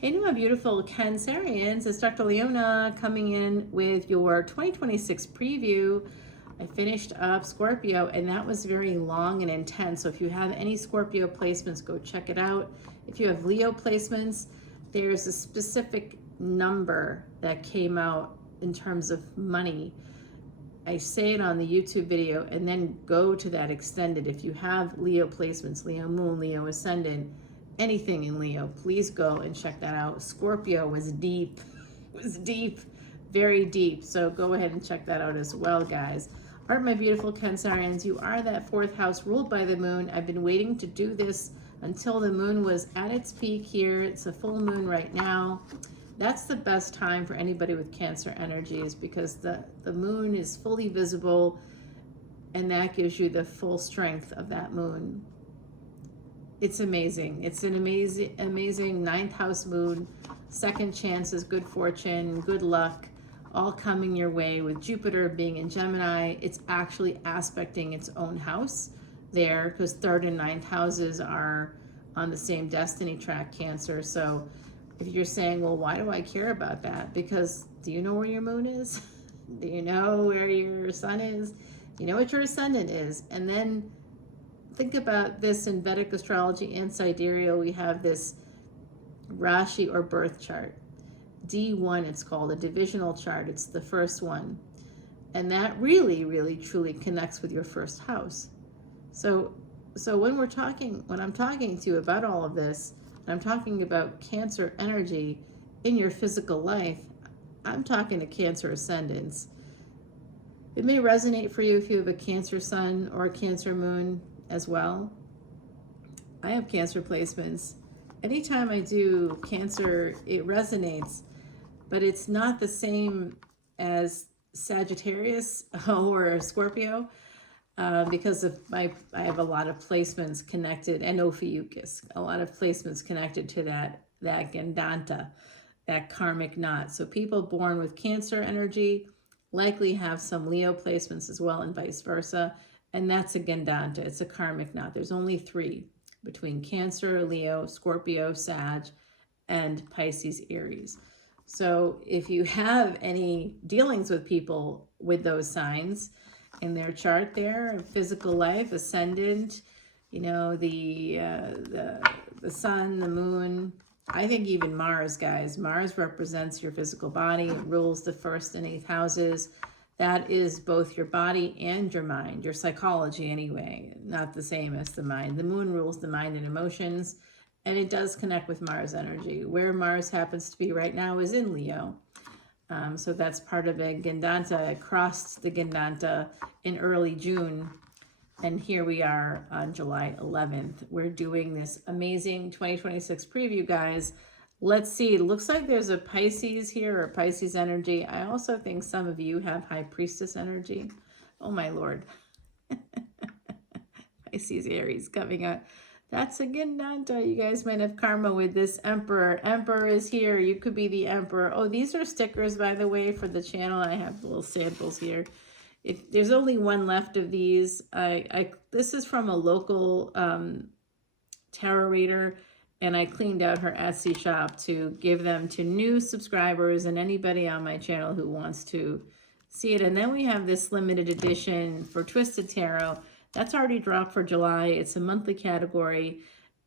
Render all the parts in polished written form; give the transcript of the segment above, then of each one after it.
Hey, my beautiful Cancerians, it's Dr. Leona coming in with your 2026 preview. I finished up Scorpio, and that was very long and intense. So if you have any Scorpio placements, go check it out. If you have Leo placements, there's a specific number that came out in terms of money. I say it on the YouTube video, and then go to that extended. If you have Leo placements, Leo Moon, Leo Ascendant, anything in Leo, please go and check that out. Scorpio was deep, very deep. So go ahead and check that out as well, guys. All right, my beautiful Cancerians, you are that fourth house ruled by the moon. I've been waiting to do this until the moon was at its peak here. It's a full moon right now. That's the best time for anybody with Cancer energies, because the moon is fully visible, and that gives you the full strength of that moon. It's amazing. It's an amazing ninth house moon. Second chances, good fortune, good luck, all coming your way. With Jupiter being in Gemini, it's actually aspecting its own house there, because third and ninth houses are on the same destiny track, Cancer. So if you're saying, well, why do I care about that? Because do you know where your moon is? Do you know where your sun is? You know what your ascendant is? And then think about this in Vedic astrology and sidereal. We have this Rashi or birth chart. D1, it's called a divisional chart. It's the first one. And that really, really, truly connects with your first house. So when I'm talking to you about all of this, and I'm talking about Cancer energy in your physical life, I'm talking to Cancer ascendants. It may resonate for you if you have a Cancer sun or a Cancer moon as well. I have Cancer placements. Anytime I do Cancer, it resonates, but it's not the same as Sagittarius or Scorpio, because of I have a lot of placements connected, and Ophiuchus, a lot of placements connected to that Gandanta, that karmic knot. So people born with Cancer energy likely have some Leo placements as well, and vice versa. And that's a Gandanta. It's a karmic knot. There's only 3 between Cancer, Leo, Scorpio, Sag, and Pisces, Aries. So if you have any dealings with people with those signs in their chart there, physical life, ascendant, you know, the sun, the moon, I think even Mars, guys. Mars represents your physical body. It rules the 1st and 8th houses. That is both your body and your mind, your psychology anyway, not the same as the mind. The moon rules the mind and emotions, and it does connect with Mars energy. Where Mars happens to be right now is in Leo. So that's part of a Gandanta. It crossed the Gandanta in early June, and here we are on July 11th. We're doing this amazing 2026 preview, guys. Let's see, it looks like there's a Pisces here, or Pisces energy. I also think some of you have High Priestess energy. Oh my Lord. Pisces, Aries coming up. That's a Gandanta. You guys might have karma with this Emperor. Emperor is here. You could be the Emperor. Oh, these are stickers, by the way, for the channel. I have little samples here. If there's only one left of these, this is from a local tarot reader, and I cleaned out her Etsy shop to give them to new subscribers and anybody on my channel who wants to see it. And then we have this limited edition for Twisted Tarot. That's already dropped for July. It's a monthly category.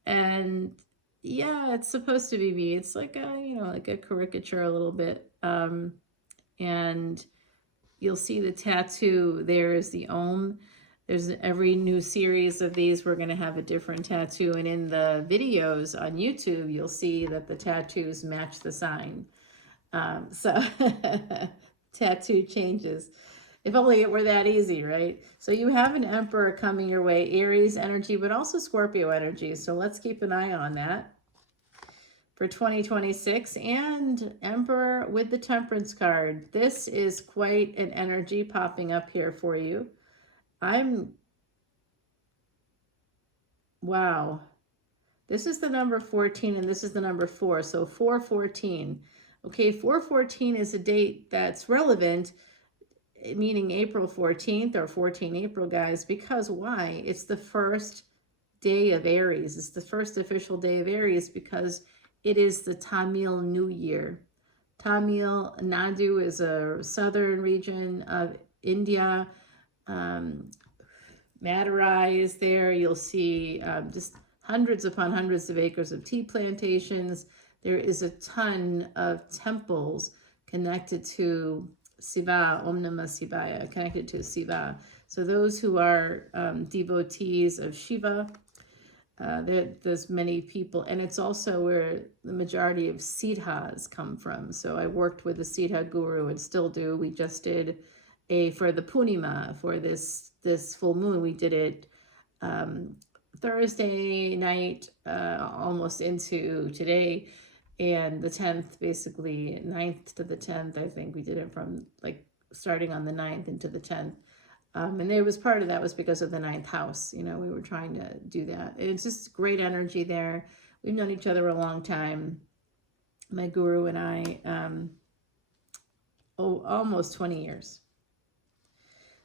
And yeah, it's supposed to be me. It's like a, you know, like a caricature a little bit. And you'll see the tattoo. There is the Om. There's every new series of these, we're going to have a different tattoo. And in the videos on YouTube, you'll see that the tattoos match the sign. So tattoo changes. If only it were that easy, right? So you have an Emperor coming your way, Aries energy, but also Scorpio energy. So let's keep an eye on that for 2026. And Emperor with the Temperance card. This is quite an energy popping up here for you. Wow. This is the number 14 and this is the number 4. So 414. Okay, 414 is a date that's relevant, meaning April 14th or 14 April, guys, because why? It's the first day of Aries. It's the first official day of Aries because it is the Tamil New Year. Tamil Nadu is a southern region of India. Madurai is there. You'll see just hundreds upon hundreds of acres of tea plantations. There is a ton of temples connected to Siva, Om Namah Shivaya, connected to Siva. So those who are devotees of Shiva, there's many people, and it's also where the majority of Siddhas come from. So I worked with the Siddha guru and still do. We just did for the Punima, for this full moon, we did it Thursday night, almost into today, and the 10th, basically 9th to the 10th. I think we did it from like starting on the 9th into the 10th. And there was part of that was because of the 9th house. You know, we were trying to do that. And it's just great energy there. We've known each other a long time. My guru and I, almost 20 years.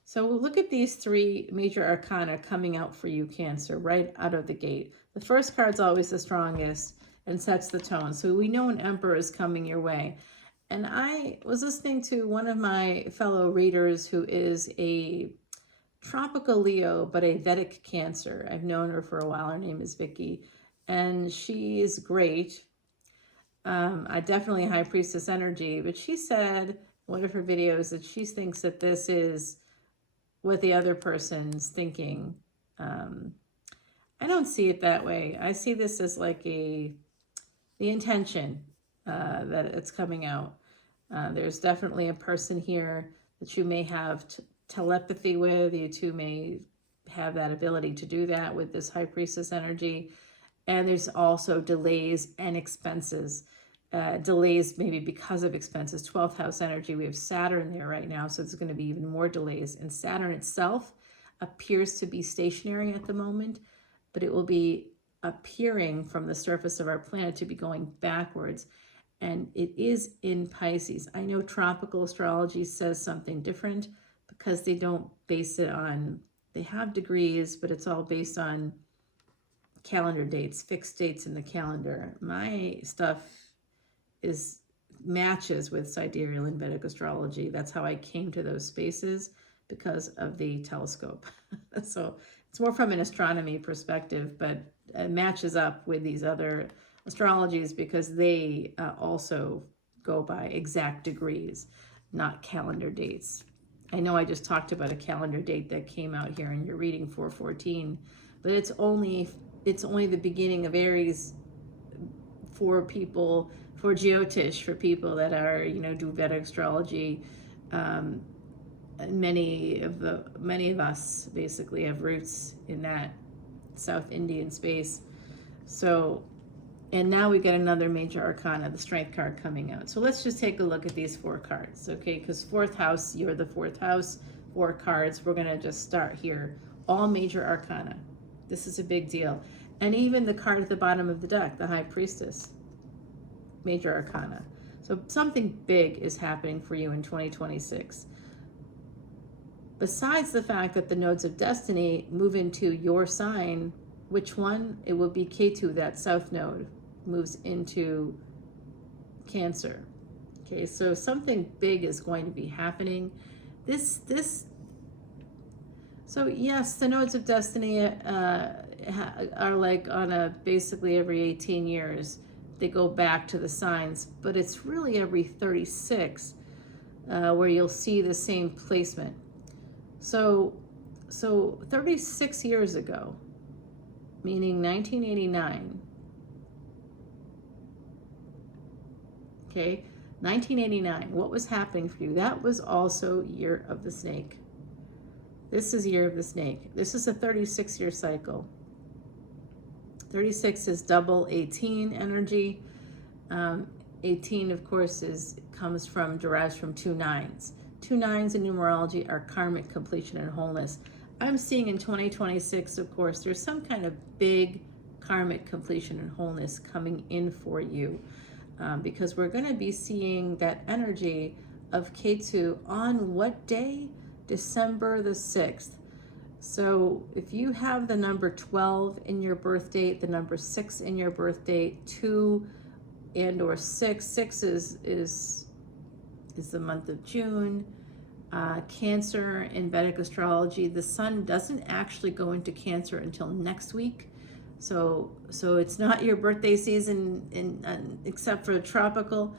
So we'll look at these 3 major arcana coming out for you, Cancer, right out of the gate. The first card's always the strongest and sets the tone. So we know an Emperor is coming your way. And I was listening to one of my fellow readers who is a tropical Leo, but a Vedic Cancer. I've known her for a while. Her name is Vicky, and she's great. I definitely High Priestess energy, but she said in one of her videos that she thinks that this is what the other person's thinking. I don't see it that way. I see this as like the intention that it's coming out. There's definitely a person here that you may have telepathy with. You two may have that ability to do that with this High Priestess energy. And there's also delays and expenses. Delays maybe because of expenses. 12th house energy, we have Saturn there right now, so there's going to be even more delays. And Saturn itself appears to be stationary at the moment, but it will be appearing from the surface of our planet to be going backwards. And it is in Pisces. I know tropical astrology says something different because they don't base it on, they have degrees, but it's all based on calendar dates, fixed dates in the calendar. My stuff matches with sidereal and Vedic astrology. That's how I came to those spaces, because of the telescope. So it's more from an astronomy perspective, but it matches up with these other astrologies because they also go by exact degrees, not calendar dates. I know I just talked about a calendar date that came out here in your reading 414, but it's only the beginning of Aries for people, for Jyotish, for people that are, do Vedic astrology. Many of us basically have roots in that South Indian space. So, and now we get another major arcana, the Strength card coming out. So let's just take a look at these 4 cards, okay? Because 4th house, you're the 4th house, 4 cards. We're going to just start here. All major arcana. This is a big deal. And even the card at the bottom of the deck, the High Priestess, major arcana. So something big is happening for you in 2026. Besides the fact that the nodes of destiny move into your sign, which one? It will be Ketu, that south node, moves into Cancer. Okay, so something big is going to be happening. So yes, the nodes of destiny are like on basically every 18 years. They go back to the signs, but it's really every 36 where you'll see the same placement. So 36 years ago, meaning 1989, okay, 1989, what was happening for you? That was also Year of the Snake. This is Year of the Snake. This is a 36-year cycle. 36 is double 18 energy. 18, of course, derives from 2 9s. 2 9s in numerology are karmic completion and wholeness. I'm seeing in 2026, of course, there's some kind of big karmic completion and wholeness coming in for you, because we're going to be seeing that energy of Ketu on what day? December the 6th. So if you have the number 12 in your birth date, the number 6 in your birth date, 2 and or 6. 6 is the month of June. Cancer in Vedic astrology, the sun doesn't actually go into Cancer until next week. So it's not your birthday season except for tropical.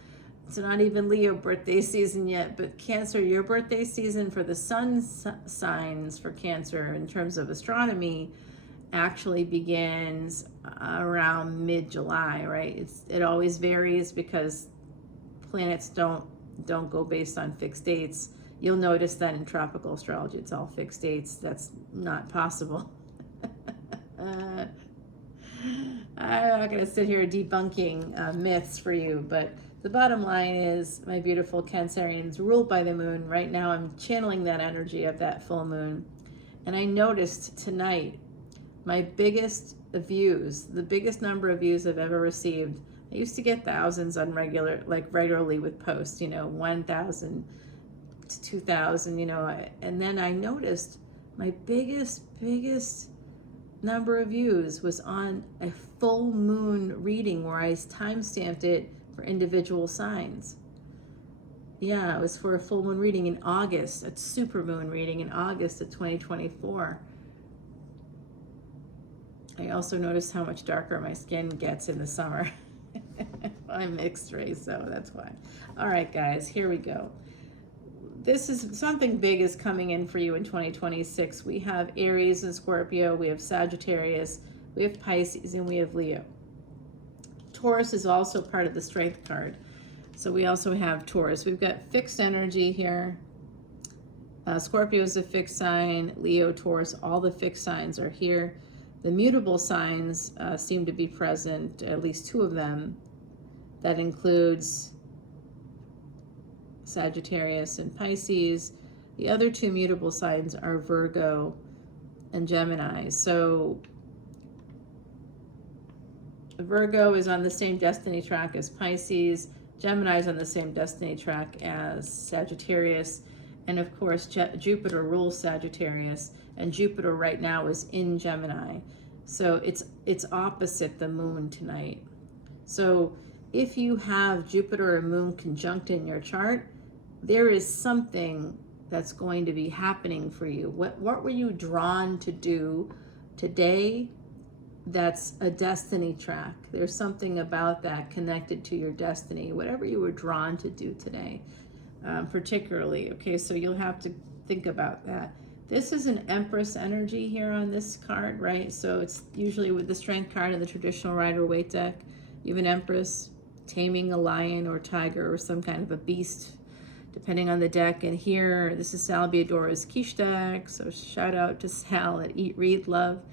It's not even Leo birthday season yet, but Cancer, your birthday season for the sun signs for Cancer in terms of astronomy actually begins around mid-July, right? It always varies because planets don't go based on fixed dates. You'll notice that in tropical astrology, it's all fixed dates. That's not possible. I'm not going to sit here debunking myths for you, but the bottom line is, my beautiful Cancerians, ruled by the moon. Right now, I'm channeling that energy of that full moon. And I noticed tonight, my biggest views, the biggest number of views I've ever received. I used to get thousands on regularly with posts, 1,000 to 2,000, and then I noticed my biggest number of views was on a full moon reading where I time-stamped it for individual signs. Yeah, it was for a full moon reading in August, a super moon reading in August of 2024. I also noticed how much darker my skin gets in the summer. I'm mixed race, so that's why. All right, guys, here we go. This is something big is coming in for you in 2026. We have Aries and Scorpio, we have Sagittarius, we have Pisces, and we have Leo. Taurus is also part of the strength card. So we also have Taurus. We've got fixed energy here. Scorpio is a fixed sign, Leo, Taurus, all the fixed signs are here. The mutable signs seem to be present, at least 2 of them. That includes Sagittarius and Pisces. The other 2 mutable signs are Virgo and Gemini. So Virgo is on the same destiny track as Pisces. Gemini is on the same destiny track as Sagittarius. And of course, Jupiter rules Sagittarius, and Jupiter right now is in Gemini. So it's opposite the moon tonight. So if you have Jupiter and moon conjunct in your chart, there is something that's going to be happening for you. What were you drawn to do today? That's a destiny track. There's something about that connected to your destiny, whatever you were drawn to do today, particularly. Okay, so you'll have to think about that. This is an Empress energy here on this card, right? So it's usually with the Strength card in the traditional Rider-Waite deck. You have an Empress taming a lion or tiger or some kind of a beast, depending on the deck. And here, this is Sal Biodora's quiche deck. So shout out to Sal at Eat, Read, Love.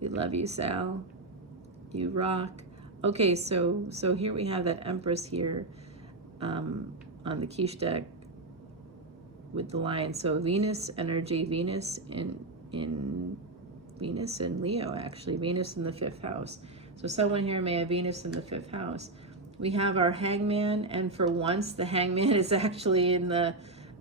We love you, Sal. You rock. Okay, so here we have that Empress here on the quiche deck with the lion. So Venus energy, Venus in Leo, actually. Venus in the 5th house. So someone here may have Venus in the 5th house. We have our Hangman, and for once the Hangman is actually in the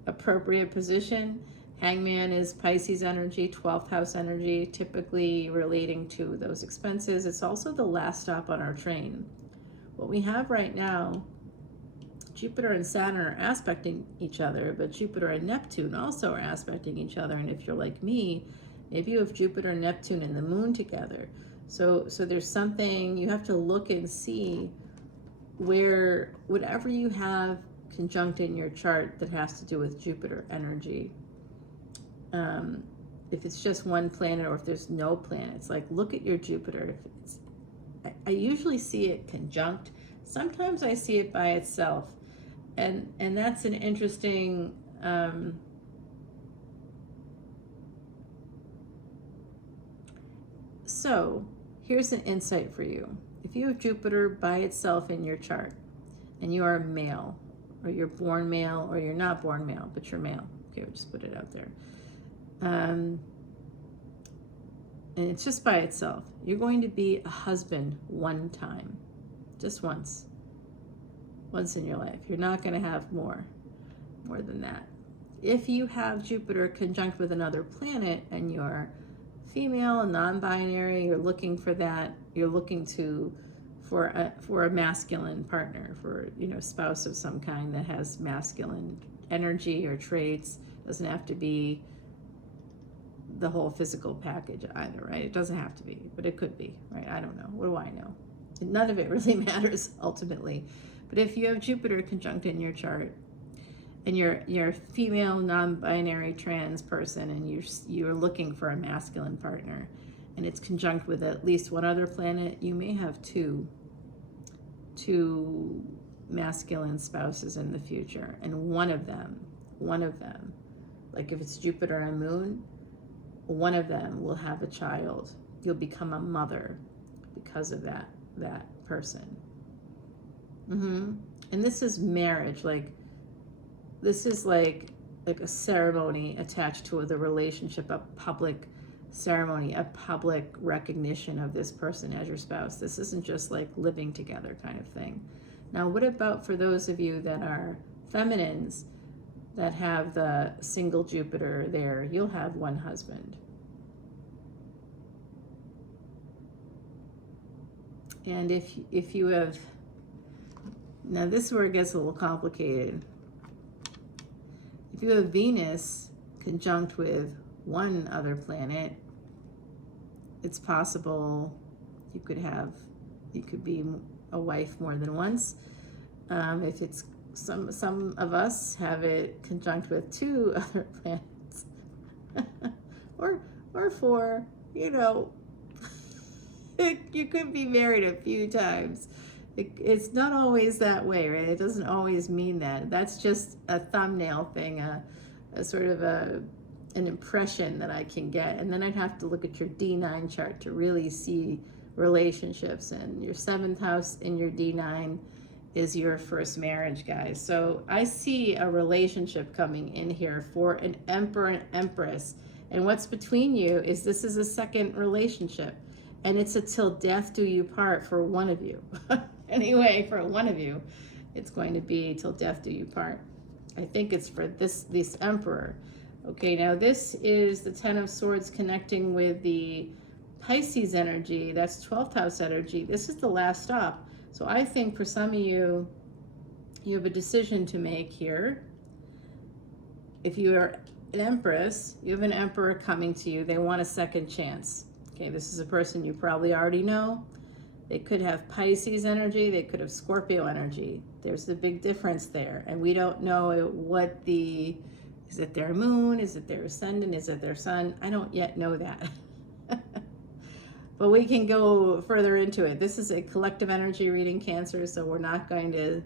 appropriate position. Hangman is Pisces energy, 12th house energy, typically relating to those expenses. It's also the last stop on our train. What we have right now, Jupiter and Saturn are aspecting each other, but Jupiter and Neptune also are aspecting each other. And if you're like me, maybe you have Jupiter, Neptune, and the moon together. So there's something, you have to look and see where whatever you have conjunct in your chart that has to do with Jupiter energy. If it's just one planet or if there's no planets, like look at your Jupiter. If it's, I usually see it conjunct. Sometimes I see it by itself. And that's an interesting, so here's an insight for you. If you have Jupiter by itself in your chart and you are male, or you're born male, or you're not born male, but you're male. Okay, we'll just put it out there. And it's just by itself. You're going to be a husband one time, just once in your life. You're not going to have more than that. If you have Jupiter conjunct with another planet and you're female and non-binary, you're looking for that, you're looking to for a masculine partner, for, you know, spouse of some kind that has masculine energy or traits. Doesn't have to be the whole physical package either, right? It doesn't have to be, but it could be, right? I don't know. What do I know? None of it really matters ultimately. But if you have Jupiter conjunct in your chart, and you're a female, non-binary, trans person, and you're looking for a masculine partner, and it's conjunct with at least one other planet, you may have two masculine spouses in the future, and one of them, like if it's Jupiter and Moon, one of them will have a child. You'll become a mother because of that person. And this is marriage, like this is like a ceremony attached to the relationship, a public ceremony, a public recognition of this person as your spouse. This isn't just like living together kind of thing. Now, what about for those of you that are feminines that have the single Jupiter there? You'll have one husband. And if you have, now this is where it gets a little complicated. If you have Venus conjunct with one other planet, it's possible you could be a wife more than once. If it's some of us have it conjunct with two other planets, or four, you know, you could be married a few times. It's not always that way, right? It doesn't always mean that. That's just a thumbnail thing, a sort of an impression that I can get. And then I'd have to look at your D9 chart to really see relationships. And your 7th house in your D9 is your first marriage, guys. So I see a relationship coming in here for an emperor and empress. And what's between you is this is a second relationship. And it's a till death do you part for one of you. Anyway, for one of you, it's going to be till death do you part. I think it's for this emperor. Okay, now this is the 10 of Swords connecting with the Pisces energy. That's 12th house energy. This is the last stop. So I think for some of you, you have a decision to make here. If you are an empress, you have an emperor coming to you. They want a second chance. Okay, this is a person you probably already know. They could have Pisces energy. They could have Scorpio energy. There's the big difference there. And we don't know what is it their moon? Is it their ascendant? Is it their sun? I don't yet know that. But we can go further into it. This is a collective energy reading, Cancer, so we're not going to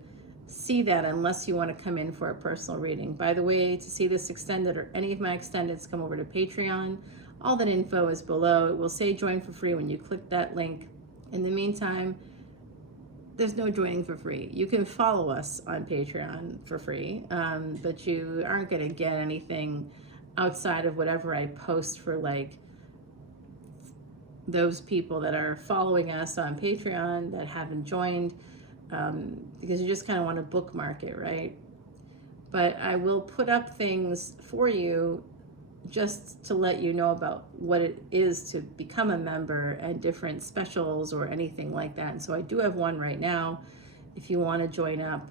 see that unless you want to come in for a personal reading. By the way, to see this extended or any of my extendeds, come over to Patreon. All that info is below. It will say join for free when you click that link. In the meantime, there's no joining for free. You can follow us on Patreon for free, but you aren't going to get anything outside of whatever I post for like those people that are following us on Patreon that haven't joined, because you just kind of want to bookmark it, right? But I will put up things for you just to let you know about what it is to become a member and different specials or anything like that. And so I do have one right now if you want to join up.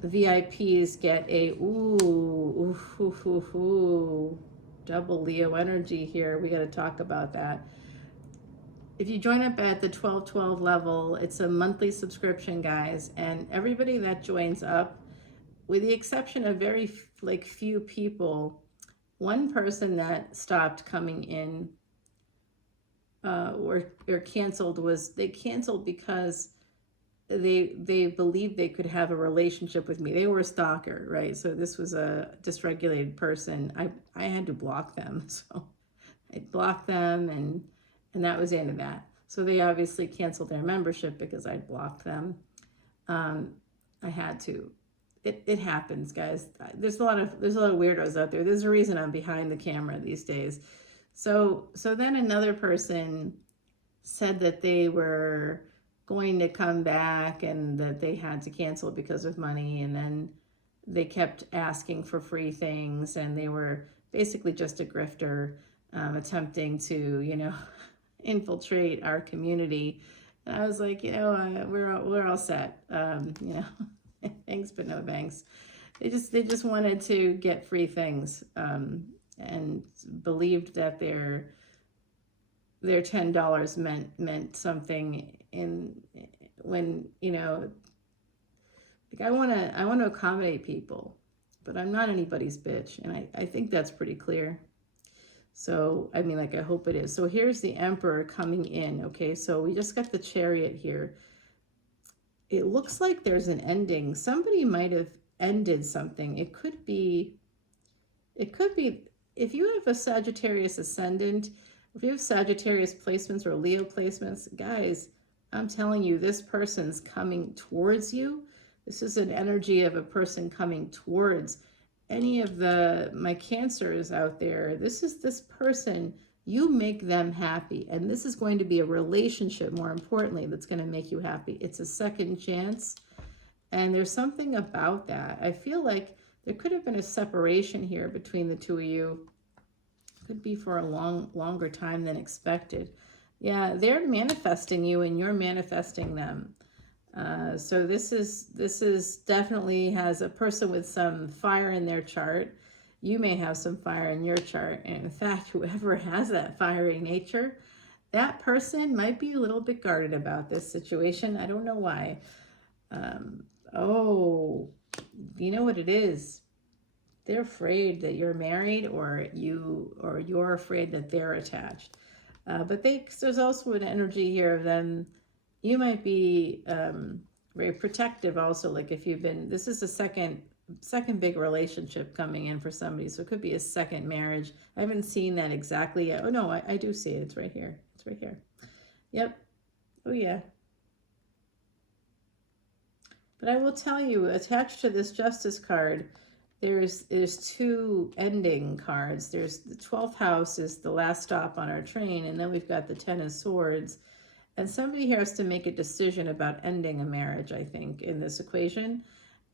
The VIPs get a double Leo energy here. We got to talk about that. If you join up at the 1212 level, it's a monthly subscription, guys, and everybody that joins up, with the exception of very few people, one person that stopped coming in or canceled they canceled because they believed they could have a relationship with me. They were a stalker, right? So this was a dysregulated person. I had to block them. So I blocked them and that was the end of that. So they obviously canceled their membership because I blocked them. I had to. It happens, guys. There's a lot of weirdos out there. There's a reason I'm behind the camera these days. So then another person said that they were going to come back and that they had to cancel because of money, and then they kept asking for free things, and they were basically just a grifter, attempting to, infiltrate our community. And I was like, we're all set. Thanks, but no thanks. They just wanted to get free things, and believed that their $10 meant something. In when like I want to accommodate people, but I'm not anybody's bitch, and I think that's pretty clear. So, I mean, like, I hope it is. So here's the Emperor coming in, okay? So we just got the Chariot here. It looks like there's an ending. Somebody might have ended something. It could be, if you have a Sagittarius Ascendant, if you have Sagittarius placements or Leo placements, guys, I'm telling you, this person's coming towards you. This is an energy of a person coming towards any of my Cancers out there. This is this person, you make them happy. And this is going to be a relationship, more importantly, that's going to make you happy. It's a second chance. And there's something about that. I feel like there could have been a separation here between the two of you. Could be for a longer time than expected. Yeah, they're manifesting you and you're manifesting them. So this is definitely has a person with some fire in their chart. You may have some fire in your chart. And in fact, whoever has that fiery nature, that person might be a little bit guarded about this situation. I don't know why. Oh, you know what it is? They're afraid that you're married, or you're afraid that they're attached. But there's also an energy here of them. You might be very protective also. Like if you've been, this is a second big relationship coming in for somebody. So it could be a second marriage. I haven't seen that exactly yet. Oh no, I do see it. It's right here. It's right here. Yep. Oh yeah. But I will tell you, attached to this Justice card, there's two ending cards. There's the 12th house is the last stop on our train, and then we've got the 10 of Swords. And somebody here has to make a decision about ending a marriage, I think, in this equation,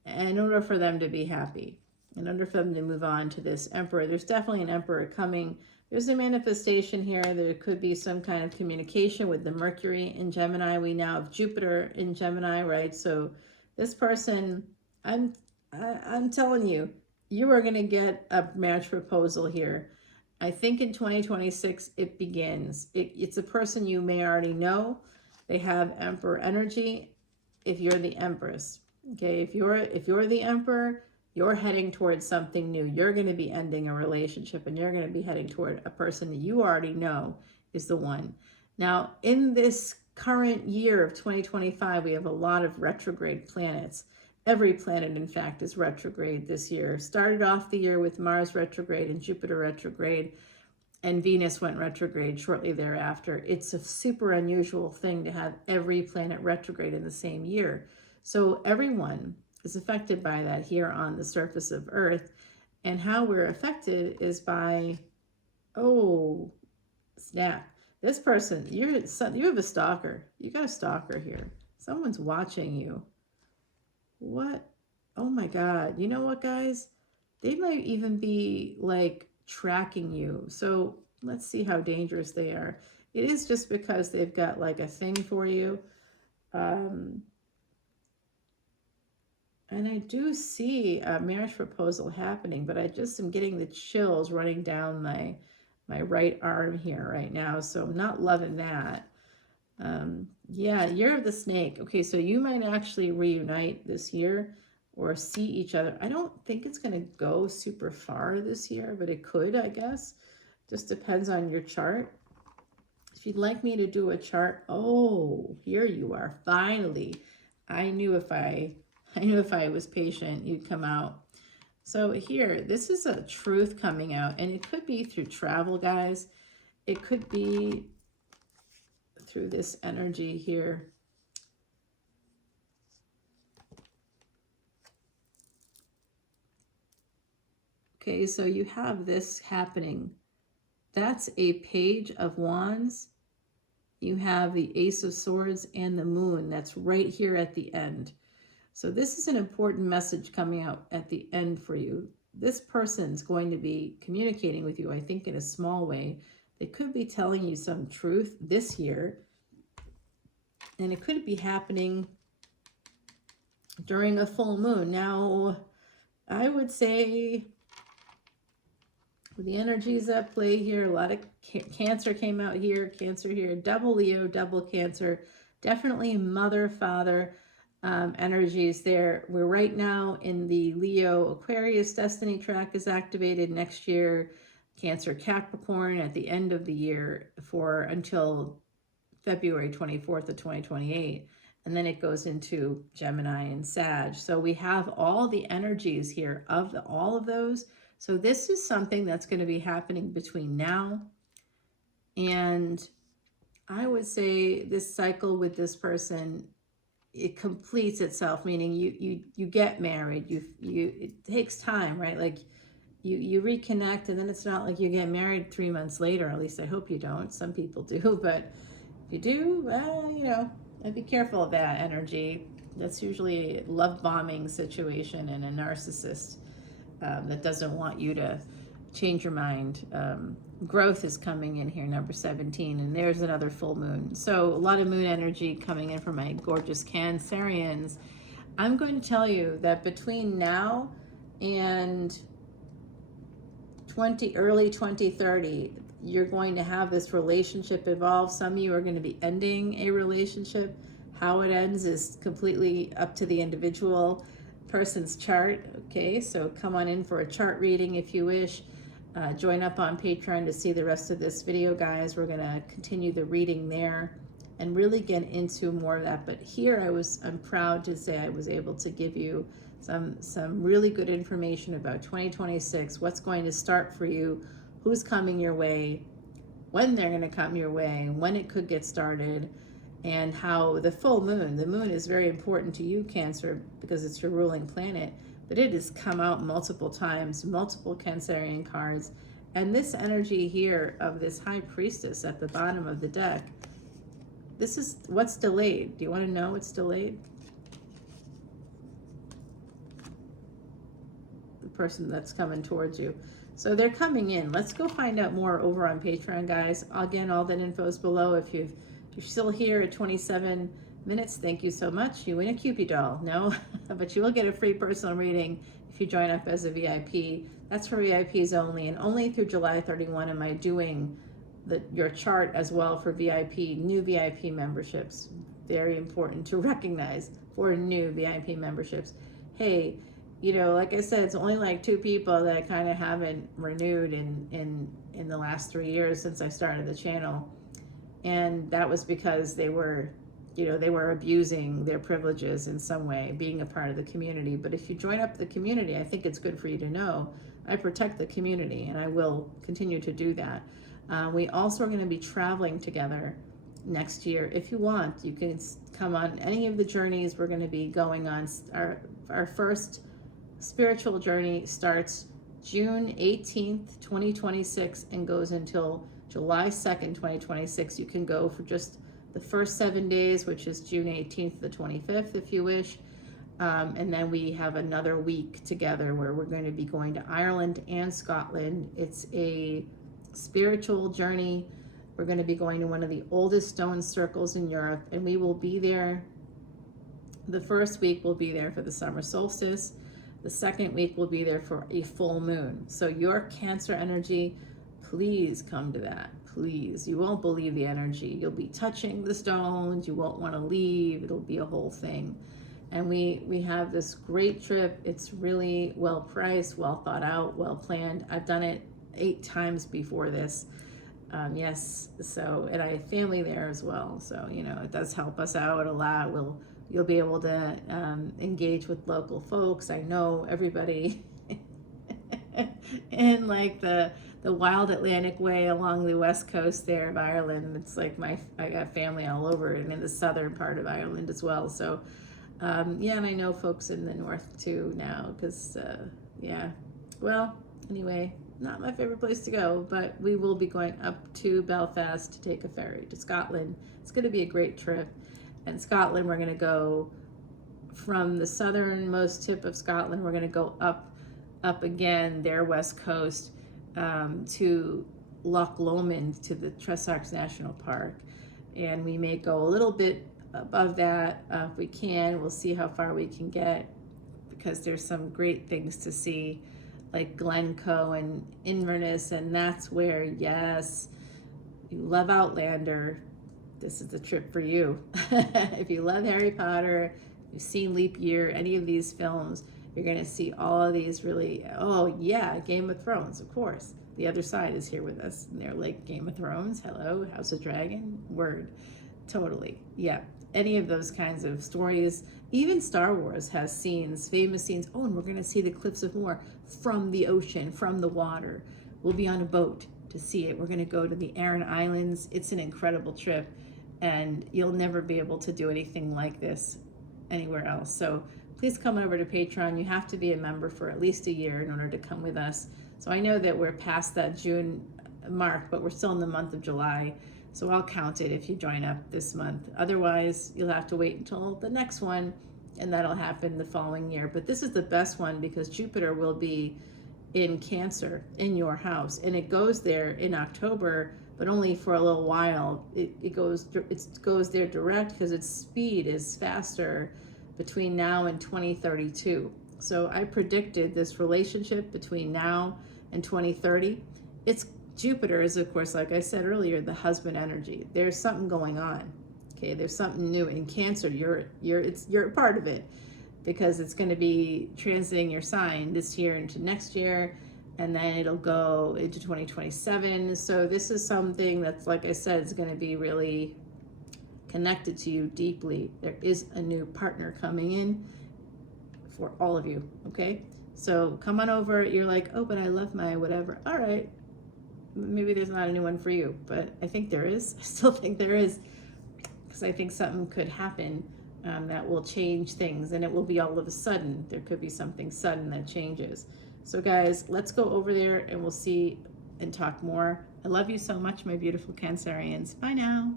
in order for them to be happy, in order for them to move on to this Emperor. There's definitely an Emperor coming. There's a manifestation here. There could be some kind of communication with the Mercury in Gemini. We now have Jupiter in Gemini, right? So this person, I'm telling you, you are going to get a marriage proposal here. I think in 2026 it begins. It's a person you may already know. They have Emperor energy. If you're the Empress, okay, if you're the Emperor, you're heading towards something new. You're going to be ending a relationship, and you're going to be heading toward a person that you already know is the one. Now, in this current year of 2025, we have a lot of retrograde planets. Every planet, in fact, is retrograde this year. Started off the year with Mars retrograde and Jupiter retrograde, and Venus went retrograde shortly thereafter. It's a super unusual thing to have every planet retrograde in the same year. So everyone is affected by that here on the surface of Earth. And how we're affected is by, oh, snap. This person, you have a stalker. You got a stalker here. Someone's watching you. What? Oh my God. You know what, guys? They might even be like tracking you. So let's see how dangerous they are. It is just because they've got like a thing for you. And I do see a marriage proposal happening, but I just am getting the chills running down my right arm here right now. So I'm not loving that. Yeah, Year of the Snake. Okay, so you might actually reunite this year or see each other. I don't think it's going to go super far this year, but it could, I guess. Just depends on your chart. If you'd like me to do a chart, oh, here you are. Finally, I knew if I was patient, you'd come out. So here, this is a truth coming out, and it could be through travel, guys. It could be through this energy here. Okay, so you have this happening. That's a Page of Wands. You have the Ace of Swords and the Moon. That's right here at the end. So this is an important message coming out at the end for you. This person's going to be communicating with you, I think, in a small way. They could be telling you some truth this year, and it could be happening during a full moon. Now, I would say with the energies at play here, a lot of Cancer came out here, Cancer here, double Leo, double Cancer, definitely mother, father energies there. We're right now in the Leo Aquarius destiny track is activated next year, Cancer Capricorn at the end of the year for until February 24th of 2028. And then it goes into Gemini and Sag. So we have all the energies here of all of those. So this is something that's going to be happening between now and, I would say, this cycle with this person, it completes itself, meaning you get married. It takes time, right? Like you reconnect, and then it's not like you get married 3 months later. At least I hope you don't. Some people do, but if you do, well, you know, I'd be careful of that energy. That's usually a love bombing situation and a narcissist that doesn't want you to change your mind. Growth is coming in here, number 17, and there's another full moon. So a lot of moon energy coming in for my gorgeous Cancerians. I'm going to tell you that between now and early 2030, you're going to have this relationship evolve. Some of you are going to be ending a relationship. How it ends is completely up to the individual person's chart. Okay, so come on in for a chart reading if you wish. Join up on Patreon to see the rest of this video, guys. We're going to continue the reading there and really get into more of that. But here I'm proud to say I was able to give you some really good information about 2026, what's going to start for you, who's coming your way, when they're going to come your way, when it could get started, and how the moon is very important to you, Cancer, because it's your ruling planet, but it has come out multiple times, multiple Cancerian cards, and this energy here of this High Priestess at the bottom of the deck, this is what's delayed. Do you want to know what's delayed? The person that's coming towards you. So they're coming in. Let's go find out more over on Patreon, guys. Again, all that info is below. If you're still here at 27 minutes, thank you so much. You win a Cupid doll. No, but you will get a free personal reading if you join up as a VIP. That's for VIPs only, and only through July 31 am I doing your chart as well for new VIP memberships. Very important to recognize for new VIP memberships. Hey, you know, like I said, it's only like 2 people that I kind of haven't renewed in the last 3 years since I started the channel. And that was because they were abusing their privileges in some way, being a part of the community. But if you join up the community, I think it's good for you to know I protect the community, and I will continue to do that. We also are going to be traveling together next year. If you want, you can come on any of the journeys we're going to be going on. Our first spiritual journey starts June 18th, 2026 and goes until July 2nd, 2026. You can go for just the first 7 days, which is June 18th to the 25th, if you wish. And then we have another week together where we're going to be going to Ireland and Scotland. It's a spiritual journey. We're going to be going to one of the oldest stone circles in Europe, and we will be there. The first week we'll be there for the summer solstice. The second week we'll be there for a full moon. So your Cancer energy, please come to that. Please. You won't believe the energy. You'll be touching the stones. You won't want to leave. It'll be a whole thing. And we have this great trip. It's really well priced, well thought out, well planned. I've done it 8 times before this. Yes. So, and I have family there as well. So, you know, it does help us out a lot. You'll be able to engage with local folks. I know everybody in like the wild Atlantic way along the west coast there of Ireland. It's like I got family all over, and in the southern part of Ireland as well. So yeah, and I know folks in the north too now, because yeah, well, anyway, not my favorite place to go, but we will be going up to Belfast to take a ferry to Scotland. It's going to be a great trip. And Scotland, we're going to go from the southernmost tip of Scotland. We're going to go up again, their west coast, to Loch Lomond to the Tressarks National Park. And we may go a little bit above that if we can. We'll see how far we can get, because there's some great things to see, like Glencoe and Inverness, and that's where, yes, you love Outlander, this is the trip for you. If you love Harry Potter, you've seen Leap Year, any of these films, you're going to see all of these really, oh yeah, Game of Thrones, of course. The other side is here with us, and they're like, Game of Thrones, hello, House of Dragon, word, totally, yeah. Any of those kinds of stories. Even Star Wars has scenes, famous scenes. Oh, and we're going to see the Cliffs of Moher from the ocean, from the water. We'll be on a boat to see it. We're going to go to the Aran Islands. It's an incredible trip, and you'll never be able to do anything like this anywhere else. So please come over to Patreon. You have to be a member for at least a year in order to come with us. So I know that we're past that June mark, but we're still in the month of July. So I'll count it if you join up this month. Otherwise, you'll have to wait until the next one, and that'll happen the following year. But this is the best one because Jupiter will be in Cancer in your house, and it goes there in October, but only for a little while. It goes there direct because its speed is faster between now and 2032. So I predicted this relationship between now and 2030. Jupiter is, of course, like I said earlier, the husband energy. There's something going on. Okay, there's something new in Cancer. You're a part of it, because it's going to be transiting your sign this year into next year, and then it'll go into 2027. So this is something that's, like I said, is going to be really connected to you deeply. There is a new partner coming in for all of you. Okay, so come on over. You're like, oh, but I love my whatever. All right. Maybe there's not a new one for you, but I think there is. I still think there is, because I think something could happen that will change things, and it will be all of a sudden. There could be something sudden that changes. So guys, let's go over there and we'll see and talk more. I love you so much, my beautiful Cancerians. Bye now.